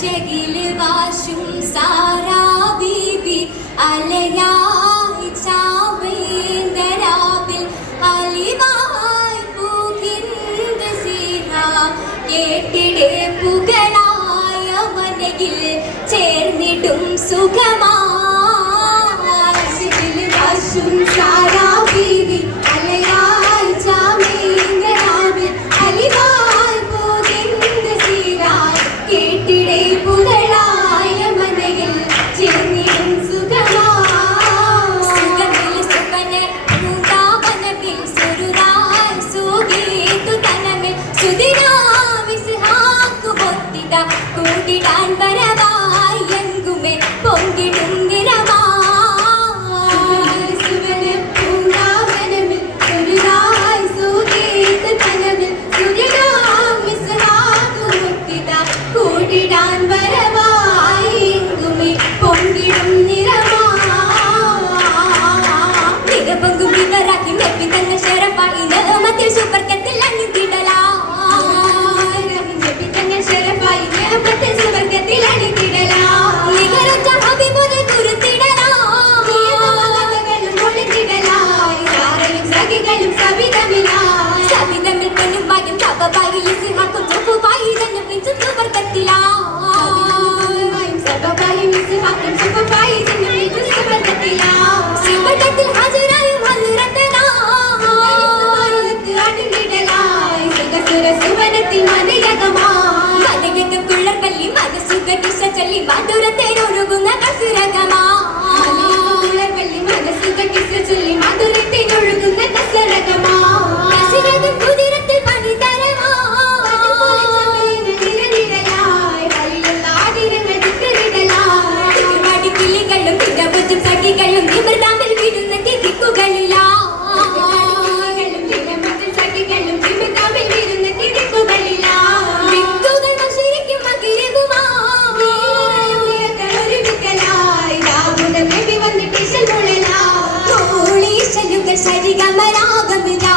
ശകിൽ വാശും സാരാ ബീബി അലയായി ചാവേന്തരാവിൽ അലിവായി കേട്ടിടേ പൂ Di. ശരികമരാഗമിത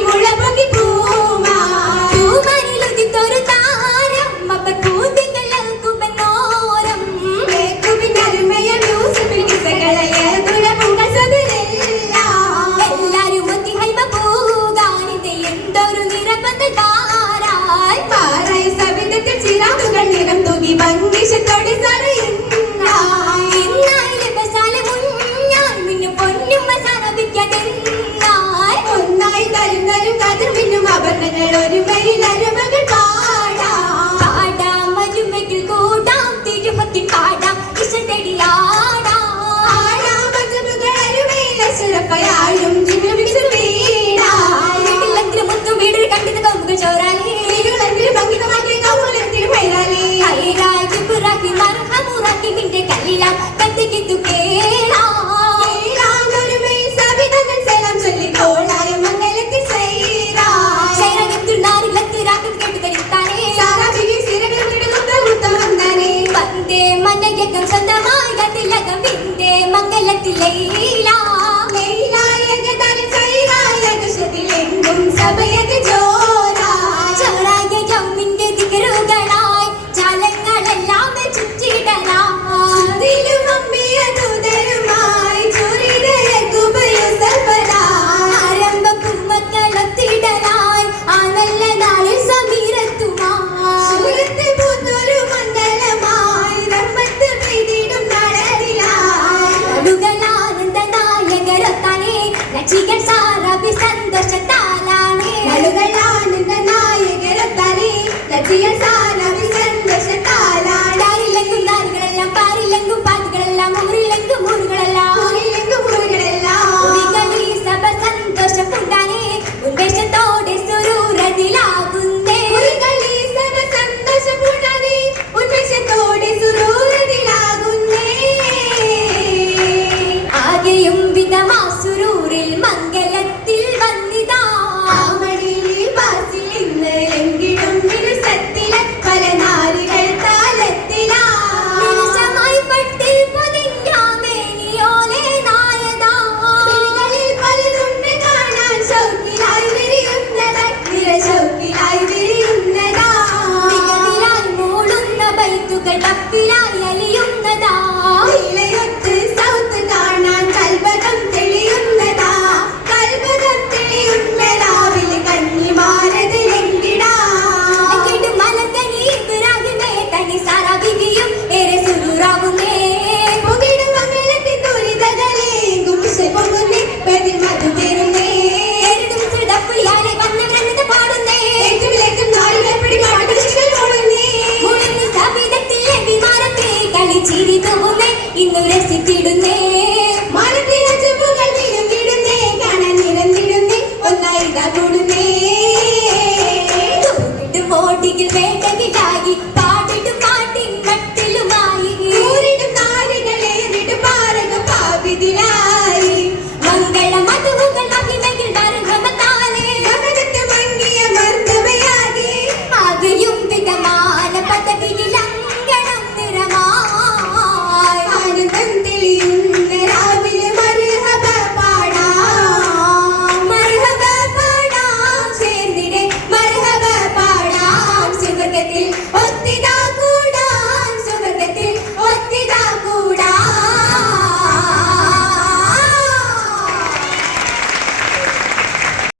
Mori, ഒരു I'll be Sabayat Jo. സന്തോഷത്താലാണേ നടുകളാനന്ദ നായകരത്താലേ Lakshya